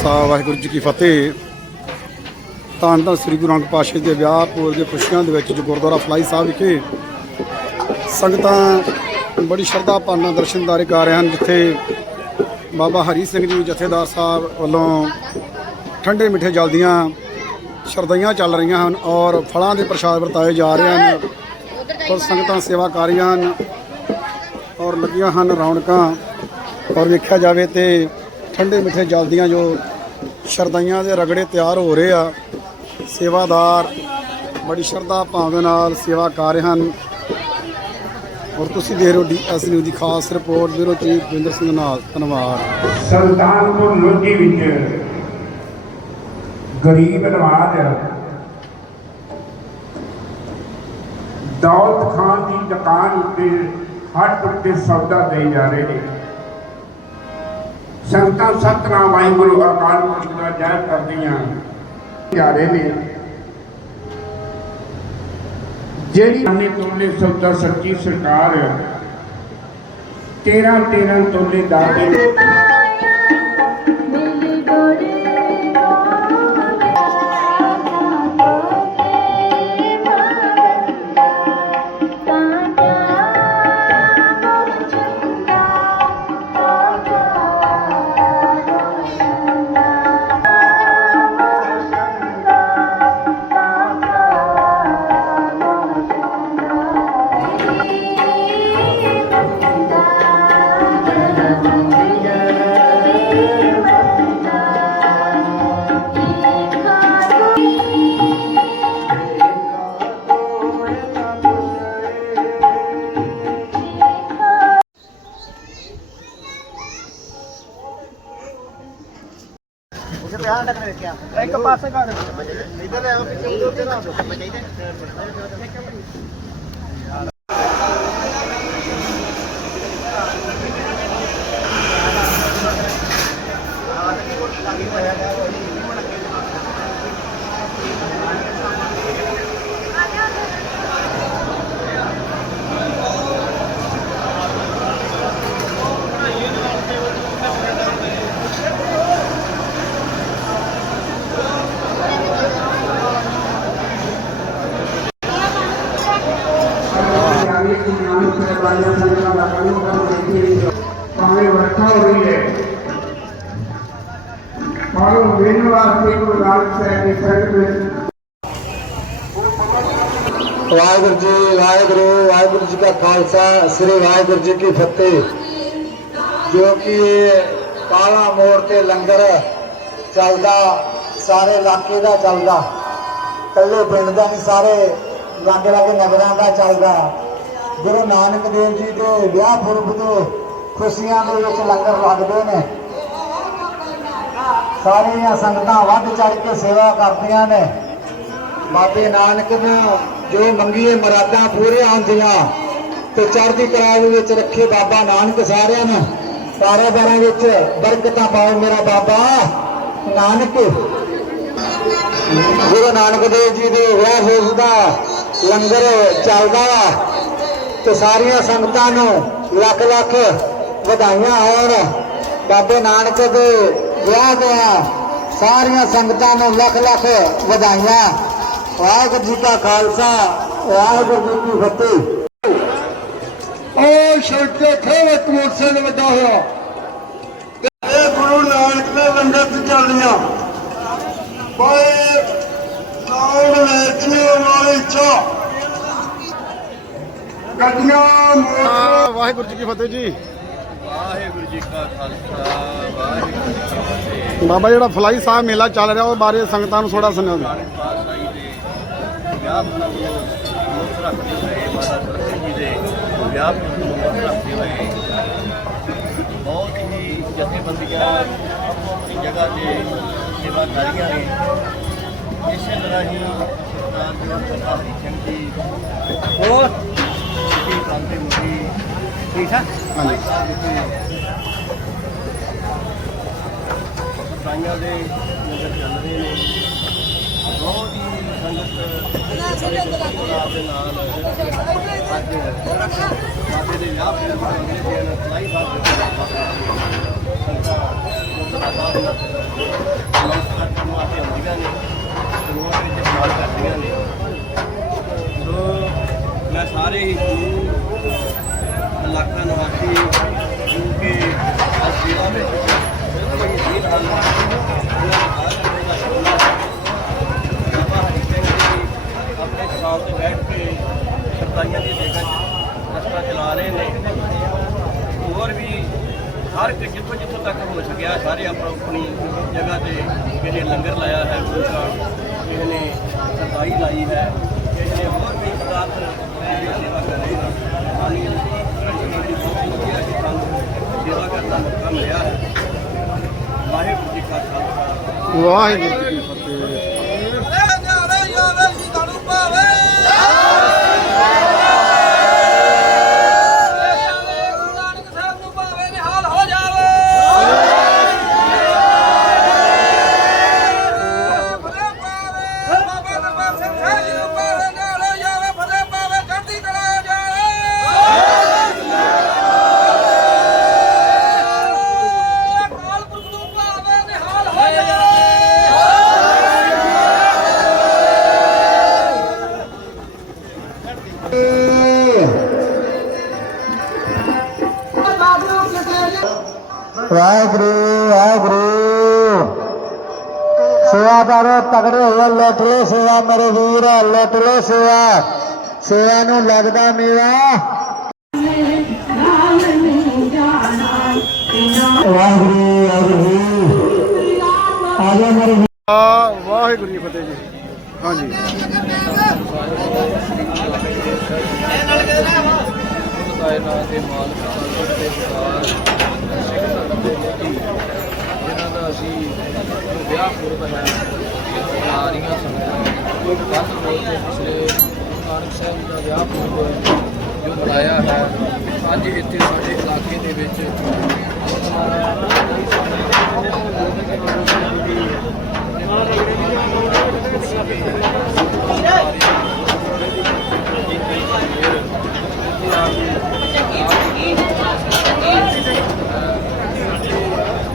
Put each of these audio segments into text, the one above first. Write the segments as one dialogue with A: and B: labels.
A: ਖਾਲਸਾ, ਵਾਹਿਗੁਰੂ ਜੀ ਕੀ ਫਤਿਹ। ਧੰਨ ਤਾਂ ਸ੍ਰੀ ਗੁਰੂ ਨਾਨਕ ਪਾਤਸ਼ਾਹ ਦੇ ਵਿਆਹ ਪੂਰ ਦੇ ਖੁਸ਼ੀਆਂ ਦੇ ਵਿੱਚ ਜੋ ਗੁਰਦੁਆਰਾ ਫਲਾਈ ਸਾਹਿਬ ਵਿਖੇ ਸੰਗਤਾਂ ਬੜੀ ਸ਼ਰਧਾ ਭਾਵਨਾ ਦਰਸ਼ਨਦਾਰੇ ਕਰ ਰਹੇ ਹਨ, ਜਿੱਥੇ ਬਾਬਾ ਹਰੀ ਸਿੰਘ ਜੀ ਜਥੇਦਾਰ ਸਾਹਿਬ ਵੱਲੋਂ ਠੰਡੇ ਮਿੱਠੇ ਜਲ ਦੀਆਂ ਸ਼ਰਦਾਈਆਂ ਚੱਲ ਰਹੀਆਂ ਹਨ ਔਰ ਫਲਾਂ ਦੇ ਪ੍ਰਸ਼ਾਦ ਵਰਤਾਏ ਜਾ ਰਹੇ ਹਨ। ਔਰ ਸੰਗਤਾਂ ਸੇਵਾ ਕਰ ਰਹੀਆਂ ਹਨ ਔਰ ਲੱਗੀਆਂ ਹਨ ਰੌਣਕਾਂ। ਔਰ ਵੇਖਿਆ ਜਾਵੇ ਤੇ ਠੰਡੇ ਮਿੱਠੇ ਜਲ ਦੀਆਂ ਜੋ ਸ਼ਰਦਾਈਆਂ ਦੇ ਰਗੜੇ ਤਿਆਰ ਹੋ ਰਹੇ ਆ। ਸੇਵਾਦਾਰ ਬੜੀ ਸ਼ਰਧਾ ਭਾਵ ਦੇ ਨਾਲ ਸੇਵਾ ਕਰ ਰਹੇ ਹਨ। ਔਰ ਤੁਸੀਂ ਦੇਖ ਰਹੇ ਹੋ ਡੀਐਸ ਨਿਊਜ਼ ਦੀ ਖਾਸ report, bureau chief Vinder Singh ਨਾਲ ਧੰਨਵਾਦ।
B: ਸੁਲਤਾਨਪੁਰ ਲੋਧੀ ਵਿੱਚ ਗਰੀਬ ਨਵਾਜ ਦੌਲਤ ਖਾਨ ਦੀ ਦੁਕਾਨ ਉੱਤੇ ਹੱਟ ਉੱਤੇ ਸੌਦਾ ਦੇ ਜਾ ਰਹੇ ਨੇ। ਸੰਤਾਂ ਸਤਨਾਮ ਵਾਹਿਗੁਰੂ ਅਕਾਲ ਪੁਰਖ ਦਾ ਜੈ ਕਰਦੀਆਂ। ਜਾ ਰਹੇ ਨੇ, ਜਿਹੜੀ ਨੇ ਤੋਲੇ ਸੌਦਾ ਸੱਚੀ ਸਰਕਾਰ 13 13 ਤੋਲੇ ਦਾ ਦੇ ਭਾਵੇਂ ਵਾਸਤੇ ਗੁਰੂ ਨਾਨਕ ਸਾਹਿਬ ਦੀ ਸੰਗਤ ਵਿੱਚ।
C: ਵਾਹਿਗੁਰੂ ਜੀ, ਵਾਹਿਗੁਰੂ ਵਾਹਿਗੁਰੂ ਜੀ ਕਾ ਖਾਲਸਾ, ਸ੍ਰੀ ਵਾਹਿਗੁਰੂ ਜੀ ਕੀ ਫਤਿਹ। ਜੋ ਕਿ ਕਾਲਾ ਮੋੜ ਤੇ ਲੰਗਰ ਚੱਲਦਾ, ਸਾਰੇ ਇਲਾਕੇ ਦਾ ਚੱਲਦਾ। ਕੱਲੇ ਪਿੰਡ ਦਾ ਨਹੀਂ, ਸਾਰੇ ਲਾਗੇ ਲਾਗੇ ਨਗਰਾਂ ਦਾ ਚੱਲਦਾ। ਗੁਰੂ ਨਾਨਕ ਦੇਵ ਜੀ ਦੇ ਵਿਆਹ ਪੁਰਬ ਤੋਂ ਖੁਸ਼ੀਆਂ ਦੇ ਵਿੱਚ ਲੰਗਰ ਲੱਗਦੇ ਨੇ। ਸਾਰੀਆਂ ਸੰਗਤਾਂ ਵੱਧ ਚੜ ਕੇ ਸੇਵਾ ਕਰਦੀਆਂ ਨੇ। ਬਾਬੇ ਨਾਨਕ ਨੂੰ ਜੋ ਮੰਗੀਏ ਮਰਾਦਾਂ ਪੂਰੀਆਂ ਹੁੰਦੀਆਂ ਤੇ ਚੜ੍ਹਦੀ ਕਲਾ ਵਿੱਚ ਰੱਖੇ ਬਾਬਾ ਨਾਨਕ ਸਾਰਿਆਂ ਨੂੰ। ਕਾਰੋਬਾਰਾਂ ਵਿੱਚ ਬਰਕਤਾਂ ਪਾਓ ਮੇਰਾ ਬਾਬਾ ਨਾਨਕ। ਗੁਰੂ ਨਾਨਕ ਦੇਵ ਜੀ ਦੇ ਵਿਆਹ ਹੋਸ ਦਾ ਲੰਗਰ ਚੱਲਦਾ ਵਾ ਤੇ ਸਾਰੀਆਂ ਸੰਗਤਾਂ ਨੂੰ ਲੱਖ ਲੱਖ ਵਧਾਈਆਂ ਹੋਣ। ਬਾਬੇ ਨਾਨਕ ਦੇ ਵਿਆਹ ਦੇ ਸਾਰੀਆਂ ਸੰਗਤਾਂ ਨੂੰ ਲੱਖ ਲੱਖ ਵਧਾਈਆਂ। ਵਾਹਿਗੁਰੂ ਜੀ ਕਾ ਖਾਲਸਾ ਵਾਹਿਗੁਰੂ ਜੀ ਕੀ ਫਤਿਹ।
A: ਓ ਛੋਟੇ ਖੇਵੇ ਮੋਟਰਸਾਈਕਲ ਵੱਡਾ ਹੋਇਆ।
C: ਇਹ ਗੁਰੂ ਨਾਨਕ ਦੇ ਲੰਗਰ ਚ ਚੱਲਦੀਆਂ ਕੋਈ ਸਾਉਣ ਵਿੱਚ ਵਾਲੀ ਚਾ।
B: ਗੱਡੀਆਂ
A: ਵਾਹਿਗੁਰੂ ਜੀ ਕੀ ਫਤਿਹ ਜੀ।
D: ਵਾਹਿਗੁਰੂ ਜੀ ਕਾ ਖਾਲਸਾ ਵਾਹਿਗੁਰੂ ਜੀ ਕੀ ਫਤਿਹ।
A: ਬਾਬਾ ਜਿਹੜਾ ਫਲਾਈ ਸਾਹਿਬ ਮੇਲਾ ਚੱਲ ਰਿਹਾ ਉਹ ਬਾਰੇ ਸੰਗਤਾਂ ਨੂੰ ਥੋੜਾ ਸੁਣਾਓ
D: ਪਾਤਸ਼ਾਹੀ ਦੇ ਵਿਆਹ ਪੁਰਬ ਨੂੰ ਮੁੱਖ ਰੱਖਦੇ ਹੋਏ ਮਾਤਾ ਸਰਸਵਤੀ ਜੀ ਦੇ ਵਿਆਹ ਪੁਰਬ ਨੂੰ ਮੁੱਖ ਰੱਖਦੇ ਹੋਏ ਬਹੁਤ ਹੀ ਜਥੇਬੰਦੀਆਂ ਆਪੋ ਆਪਣੀ ਜਗ੍ਹਾ ਤੇ ਸੇਵਾ ਕਰ ਰਹੀਆਂ ਨੇ। ਇਸੇ ਤਰ੍ਹਾਂ ਹੀ ਸਰਦਾਰ ਜੋ ਸਰਦਾਰ ਸਿੰਘ ਜੀ ਹੋਰ ਜੀ ਕਾਂਤੇ ਮੁਖੀ ਠੀਕ ਹੈ
A: ਹਾਂਜੀ।
D: ਸਾਈਆਂ ਦੇ ਨਗਰ ਚੱਲ ਰਹੇ ਨੇ। ਦੇ ਨਾਲ ਦੇ ਨਾਲ ਅੱਜ ਬਾਬੇ ਦੇ ਹੋਣ ਦੇ ਦਿਨ ਸਲਾਈ ਬਾਬੇ ਦੇ ਨਮਸਕਾਰ ਕਰਨ ਵਾਸਤੇ ਆਉਂਦੀਆਂ ਨੇ। ਸਰੋਵਰ ਵਿੱਚ ਇਸ਼ਨਾਨ ਕਰਦੀਆਂ ਨੇ। ਸੋ ਮੈਂ ਸਾਰੇ ਹੀ ਗੁਰੂ ਨਿਵਾਸੀ ਜੋ ਕਿ ਅੱਜ ਸੇਵਾ ਵਿੱਚ ਬਿਲਕੁਲ ਹੀ ਜੀਤ ਬਾਬਾ ਹਰੀ ਸਿੰਘ ਜੀ ਆਪਣੇ ਸ਼ਾਮ ਤੇ ਬੈਠ ਕੇ ਸਰਦਾਈਆਂ ਦੀ ਜਗ੍ਹਾ ਰਸਤਾ ਚਲਾ ਰਹੇ ਨੇ ਹੋਰ ਵੀ ਹਰ ਇੱਕ ਜਿੱਥੋਂ ਜਿੱਥੋਂ ਤੱਕ ਹੋ ਸਕਿਆ ਸਾਰੇ ਆਪਣੀ ਆਪਣੀ ਜਗ੍ਹਾ ਤੇ ਕਿਸੇ ਨੇ ਲੰਗਰ ਲਾਇਆ ਹੈ ਗੁਰੂ ਕਿਸੇ ਨੇ ਸਰਦਾਈ ਲਾਈ ਹੈ ਕਿਸੇ ਨੇ ਹੋਰ ਵੀ ਪਦਾਰਥ ਸੇਵਾ ਕਰ ਰਹੇ ਹਨ ਪਾਣੀ ਦੀ ਬਹੁਤ ਵਧੀਆ ਕਿ ਸਾਨੂੰ ਸੇਵਾ ਕਰਨ ਦਾ ਮੌਕਾ ਮਿਲਿਆ। ਹੈ ਵਾਹਿਗੁਰੂ ਜੀ ਕਾ ਖਾਲਸਾ।
A: ਵਾਹਿਗੁਰੂ
C: ਸੇਵਾਦਾਰੋ ਤਗੜੇ ਹੋ ਲੁੱਟ ਲੋ ਸੇਵਾ ਮੇਰੇ ਵੀਰ ਲੁੱਟ ਲੋ ਸੇਵਾ। ਸੇਵਾ ਨੂੰ ਲੱਗਦਾ ਵਾਹਿਗੁਰੂ ਵਾਹਿਗੁਰੂ। ਆ ਮੇਰੇ।
A: ਆ ਵਾਹਿਗੁਰੂ ਜੀ ਕੀ ਫਤਿਹ ਜੀ। ਹਾਂਜੀ।
D: ਕਾਇਨਾਤ ਦੇ ਮਾਲਕ ਸੰਗਤ ਦੇ ਸਰਦਾਰ ਸਿੱਖ ਧਰਮ ਦੇ ਮੋਢੀ ਜਿਨ੍ਹਾਂ ਦਾ ਅਸੀਂ ਵਿਆਹ ਪੁਰਬ ਹੈ। ਨਾਰੀਆਂ ਸੰਗਤਾਂ ਪਿਛਲੇ ਨਾਨਕ ਸਾਹਿਬ ਦਾ ਵਿਆਹ ਪੁਰਬ ਜੋ ਮਨਾਇਆ ਹੈ ਅੱਜ ਇੱਥੇ ਸਾਡੇ ਇਲਾਕੇ ਦੇ ਵਿੱਚ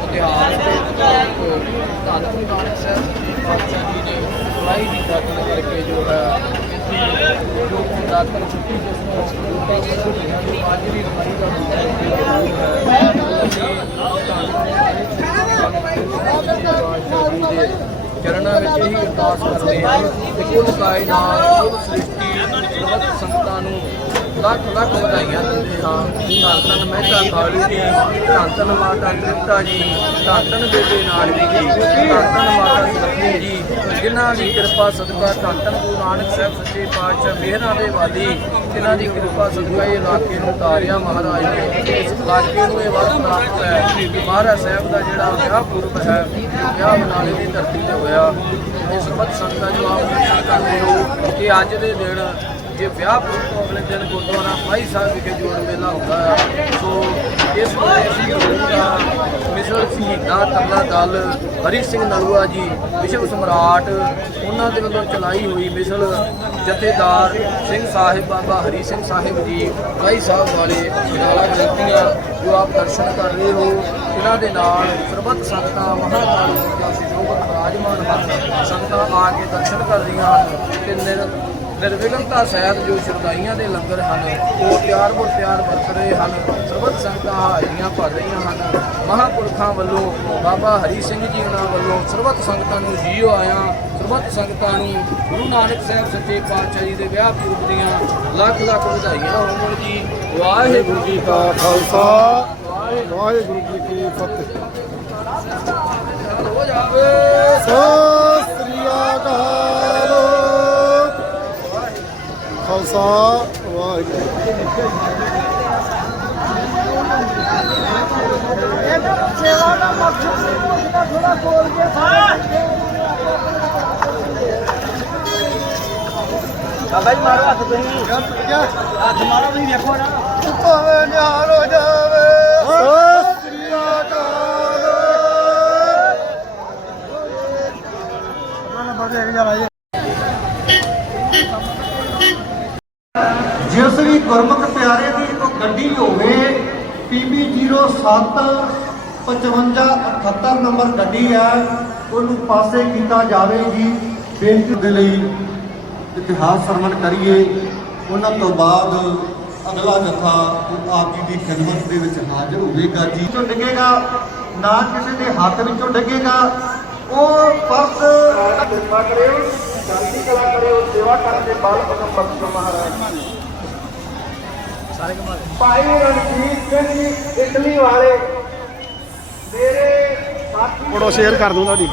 D: ਇਤਿਹਾਸ ਦੇ ਧੰਨ ਗੁਰੂ ਸਾਹਿਬ ਪਾਤਸ਼ਾਹ ਜੀ ਨੇ ਸਲਾਈ ਦੀ ਦਾਤਨ ਕਰਕੇ ਜੋ ਹੈ ਜੋ ਦਾਤਨ ਛੁੱਟੀ ਜਿਸ ਨੂੰ ਰੂਪਾ ਸਿੰਘ ਹੈ ਅੱਜ ਦੀ ਸਲਾਈ ਦਾ ਚਰਨਾਂ ਵਿੱਚ ਹੀ ਅਰਦਾਸ ਕਰਦੇ ਹਾਂ ਕਿ ਕੁੱਲ ਕਾਇਨਾਤ ਕੁੱਲ ਸ੍ਰਿਸ਼ਟੀ ਸਮਸਤ ਸੰਗਤਾਂ ਨੂੰ ਲੱਖ ਲੱਖ ਵਧਾਈਆਂ ਦਿੰਦੇ ਹਾਂ। ਧੰਨ ਧੰਨ ਮਹਿਤਾ ਕਾਲੂ ਜੀ ਧੰਨ ਧੰਨ ਮਾਤਾ ਤ੍ਰਿਪਤਾ ਜੀ। ਧੰਨ ਧੰਨ ਬੇਬੇ ਨਾਨਕੀ ਜੀ। ਧੰਨ ਧੰਨ ਮਾਤਾ ਸੁਲੱਖਣੀ ਜੀ। ਜਿਨ੍ਹਾਂ ਦੀ ਕਿਰਪਾ ਸਦਕਾ ਧੰਨ ਧੰਨ ਗੁਰੂ ਨਾਨਕ ਸਾਹਿਬ ਸੱਚੇ ਪਾਤਸ਼ਾਹ ਮਿਹਰਾਂ ਦੇ ਵਾਲੀ, ਜਿਨ੍ਹਾਂ ਦੀ ਕਿਰਪਾ ਸਦਕਾ ਇਹ ਇਲਾਕੇ ਨੂੰ ਤਾਰਿਆ ਮਹਾਰਾਜ ਨੇ। ਇਸ ਇਲਾਕੇ ਨੂੰ ਇਹ ਵਰ ਪ੍ਰਾਪਤ ਹੈ ਕਿ ਮਹਾਰਾਜ ਸਾਹਿਬ ਦਾ ਜਿਹੜਾ ਵਿਆਹ ਪੁਰਬ ਹੈ, ਵਿਆਹ ਮਨਾਲੇ ਦੀ ਧਰਤੀ ਤੇ ਹੋਇਆ। ਇਸ ਮਤ ਸੰਗਤਾਂ ਨੂੰ ਆਪ ਕਰਦੇ ਹੋ ਕਿ ਅੱਜ ਦੇ ਦਿਨ ਜੇ ਵਿਆਹ ਪੁਰਬ ਤੋਂ ਅਗਲੇ ਦਿਨ ਗੁਰਦੁਆਰਾ ਭਾਈ ਸਾਹਿਬ ਵਿਖੇ ਜੋੜ ਮੇਲਾ ਹੁੰਦਾ ਹੈ, ਸੋ ਇਸ ਵੇਲੇ ਅਸੀਂ ਗੁਰੂ ਮਿਸਲ ਸ਼ਹੀਦਾਂ ਤਰਲਾ ਦਲ ਹਰੀ ਸਿੰਘ ਨਲੂਆ ਜੀ, ਵਿਸ਼ਵ ਸਮਰਾਟ, ਉਹਨਾਂ ਦੇ ਵੱਲੋਂ ਚਲਾਈ ਹੋਈ ਮਿਸਲ ਜਥੇਦਾਰ ਸਿੰਘ ਸਾਹਿਬ ਬਾਬਾ ਹਰੀ ਸਿੰਘ ਸਾਹਿਬ ਜੀ ਭਾਈ ਸਾਹਿਬ ਵਾਲੇ ਨਾਲਾ ਗ੍ਰੰਥੀਆਂ ਜੋ ਆਪ ਦਰਸ਼ਨ ਕਰ ਰਹੇ ਹੋ ਇਹਨਾਂ ਦੇ ਨਾਲ ਸਰਬੱਤ ਸੰਗਤਾਂ, ਮਹਾਕਾਲ ਦਾ ਸਹਿਯੋਗ ਵਿਰਾਜਮਾਨ ਹਨ ਸੰਗਤਾਂ ਆ ਕੇ ਦਰਸ਼ਨ ਕਰ ਰਹੀਆਂ ਹਨ ਤੇ ਨਿਰਵਿਘਨਤਾ ਸਹਿਤ ਜੋ ਸ਼ਰਦਾਈਆਂ ਦੇ ਲੰਗਰ ਹਨ, ਉਹ ਪਿਆਰ ਬਰ ਤਿਆਰ ਵਰਤ ਰਹੇ ਹਨ, ਸਰਬੱਤ ਸੰਗਤਾਂ ਹਾਜ਼ਰੀਆਂ ਭਰ ਰਹੀਆਂ ਹਨ। ਮਹਾਂਪੁਰਖਾਂ ਵੱਲੋਂ ਬਾਬਾ ਹਰੀ ਸਿੰਘ ਜੀ ਉਹਨਾਂ ਵੱਲੋਂ ਸਰਬੱਤ ਸੰਗਤਾਂ ਨੂੰ ਜੀਓ ਆਇਆਂ, ਸਰਬੱਤ ਸੰਗਤਾਂ ਨੂੰ ਗੁਰੂ ਨਾਨਕ ਸਾਹਿਬ ਸੱਚੇ ਪਾਤਸ਼ਾਹ ਜੀ ਦੇ ਵਿਆਹ ਪੁਰਬ ਦੀਆਂ ਲੱਖ ਲੱਖ ਵਧਾਈਆਂ ਹੋਣ ਜੀ। ਵਾਹਿਗੁਰੂ ਜੀ
A: ਕਾ ਖਾਲਸਾ, ਵਾਹਿਗੁਰੂ ਜੀ ਕੀ ਫਤਿਹ।
D: ਹੋ ਜਾਵੇ
A: ਸਤਿ ਸ੍ਰੀ ਅਕਾਲ। ਖਾਲਸਾ ਵਾਹਿਗੁਰੂ
D: ਬਾਬਾ ਜੀ ਮਾਰੋ ਹੱਥ ਤੁਸੀਂ। ਹੱਥ ਮਾਰੋ ਤੁਸੀਂ ਵੇਖੋ ਨਾ।
A: ਭਾਵੇਂ ਨਿਹਾਲ ਹੋ ਜਾਵੇ ਸ੍ਰੀ ਅਕਾਲ ਉਹਨਾਂ ਬੜੇ ਜਰਾ
E: ਵੀ ਗੁਰਮੁਖ ਪਿਆਰੇ ਦੀ ਕੋਈ ਗੱਡੀ ਹੋਵੇ PB 07 5578 ਨੰਬਰ ਗੱਡੀ ਹੈ। ਉਹਨੂੰ ਪਾਸੇ ਕੀਤਾ ਜਾਵੇ ਜੀ। ਬੇਨਤੀ ਦੇ ਲਈ ਇਤਿਹਾਸ ਸਰਵਣ ਕਰੀਏ। ਉਹਨਾਂ ਤੋਂ ਬਾਅਦ ਅਗਲਾ ਜਥਾ ਉਹ ਆਪ ਜੀ ਦੀ ਖਿਦਮਤ ਦੇ ਵਿੱਚ ਹਾਜ਼ਰ ਹੋਵੇਗਾ ਜੀ। ਚੋਂ ਡਿੱਗੇਗਾ, ਨਾ ਕਿਸੇ ਦੇ ਹੱਥ ਵਿੱਚੋਂ ਡਿੱਗੇਗਾ। ਉਹ ਪਰਸ ਕਿਰਪਾ ਕਰਿਓ, ਸ਼ਾਂਤੀ ਕਲਾ ਕਰਿਓ, ਸੇਵਾ ਕਰਨ ਦੇ ਬਲ ਪਦਮ ਮਹਾਰਾਜ। ਭਾਈ ਰਣਜੀਤ ਸਿੰਘ ਜੀ ਇਟਲੀ ਵਾਲੇ। ਮੇਰੇ ਸਾਥੀ
A: ਫੋਟੋ ਸ਼ੇਅਰ ਕਰ ਦੂੰ ਤੁਹਾਡੀ।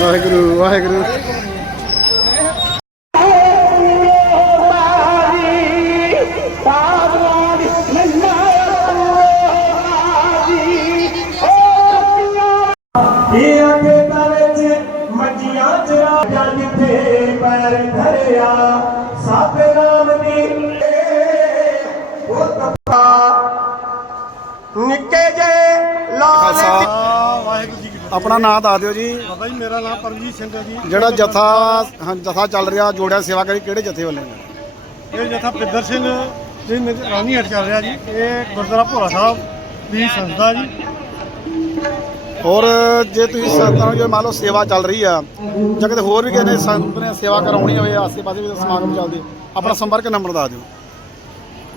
A: ਵਾਹਿਗੁਰੂ ਵਾਹਿਗੁਰੂ।
E: ਨਿੱਕੇ ਜੇ ਲਾਲ ਵਾਹਿਗੁਰੂ ਜੀ ਕੀ
A: ਆਪਣਾ ਨਾਮ ਦੱਸ ਦਿਓ ਜੀ।
E: ਬਾਬਾ ਜੀ ਮੇਰਾ ਨਾਮ ਪਰਮਜੀਤ ਸਿੰਘ ਹੈ ਜੀ।
A: ਜਿਹੜਾ ਜਥਾ ਹਾਂ ਜਥਾ ਚੱਲ ਰਿਹਾ ਜੋੜਿਆ ਸੇਵਾ ਕਰੀ ਕਿਹੜੇ ਜਥੇ ਵੱਲੋਂ?
E: ਇਹ ਜਥਾ ਪਿੱਦਰ ਸਿੰਘ ਜੀ ਰਾਨੀ ਹਟ ਚੱਲ ਰਿਹਾ ਜੀ। ਇਹ ਗੁਰਦੁਆਰਾ ਭੋਲਾ ਸਾਹਿਬ ਦੀ ਸੰਸਥਾ ਜੀ।
A: ਹੋਰ ਜੇ ਤੁਸੀਂ ਸੰਤਾਂ ਨੂੰ ਜੇ ਮੰਨ ਲਓ ਸੇਵਾ ਚੱਲ ਰਹੀ ਆ ਜਾਂ ਕਿਤੇ ਹੋਰ ਵੀ ਕਿਸੇ ਨੇ ਸੰਤ ਨੇ ਸੇਵਾ ਕਰਾਉਣੀ ਹੋਵੇ ਆਸੇ ਪਾਸੇ ਵੀ ਸਮਾਗਮ ਚੱਲਦੇ ਆਪਣਾ ਸੰਪਰਕ ਨੰਬਰ ਦੱਸ ਦਿਓ।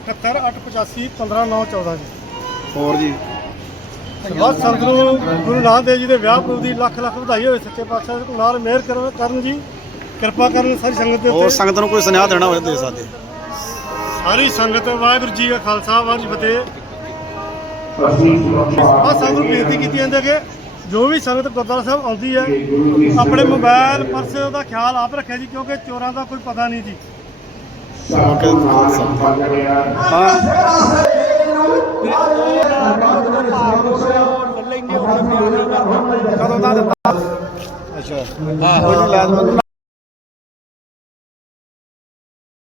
E: 71885 15914 ਜੀ।
A: ਹੋਰ ਜੀ।
E: ਬਸ ਸਤਿਗੁਰੂ ਗੁਰੂ ਨਾਨਕ ਦੇਵ ਜੀ ਦੇ ਵਿਆਹ ਪੁਰਬ ਦੀ ਲੱਖ ਲੱਖ ਵਧਾਈ ਹੋਵੇ ਸੱਚੇ ਪਾਤਸ਼ਾਹ ਦੇ। ਨਾਲ ਮਿਹਰ ਕਰਨ ਕਰਨ ਜੀ ਕਿਰਪਾ ਕਰਨ ਸਾਰੀ ਸੰਗਤ ਦੇ
A: ਹੋਰ
E: ਉੱਤੇ।
A: ਸੰਗਤ ਨੂੰ ਕੋਈ ਸੁਨੇਹਾ ਦੇਣਾ ਹੋਵੇ ਦੇ ਸਕਦੇ
E: ਸਾਰੀ ਸੰਗਤ ਵਾਹਿਗੁਰੂ ਜੀ ਕਾ ਖਾਲਸਾ ਵਾਹਿਗੁਰੂ ਜੀ ਕੀ ਫਤਿਹ।
B: ਅਸੀਂ
E: ਬਸ ਸਾਨੂੰ ਬੇਨਤੀ ਕੀਤੀ ਜਾਂਦੀ ਹੈ ਕਿ ਜੋ ਵੀ ਸੰਗਤ ਗੁਰਦੁਆਰਾ ਸਾਹਿਬ ਆਉਂਦੀ ਹੈ ਆਪਣੇ ਮੋਬਾਈਲ ਪਰਸ ਦਾ ਖਿਆਲ ਆਪ ਰੱਖਿਆ ਜੀ ਕਿਉਂਕਿ ਚੋਰਾਂ ਦਾ ਕੋਈ ਪਤਾ ਨਹੀਂ ਜੀ।
A: ਹਾਂ। ਕਦੋਂ ਦਾ ਦਿੱਤਾ ਅੱਛਾ ਹਾਂ ਕੋਈ ਨਹੀਂ ਲੈ ਮੈਨੂੰ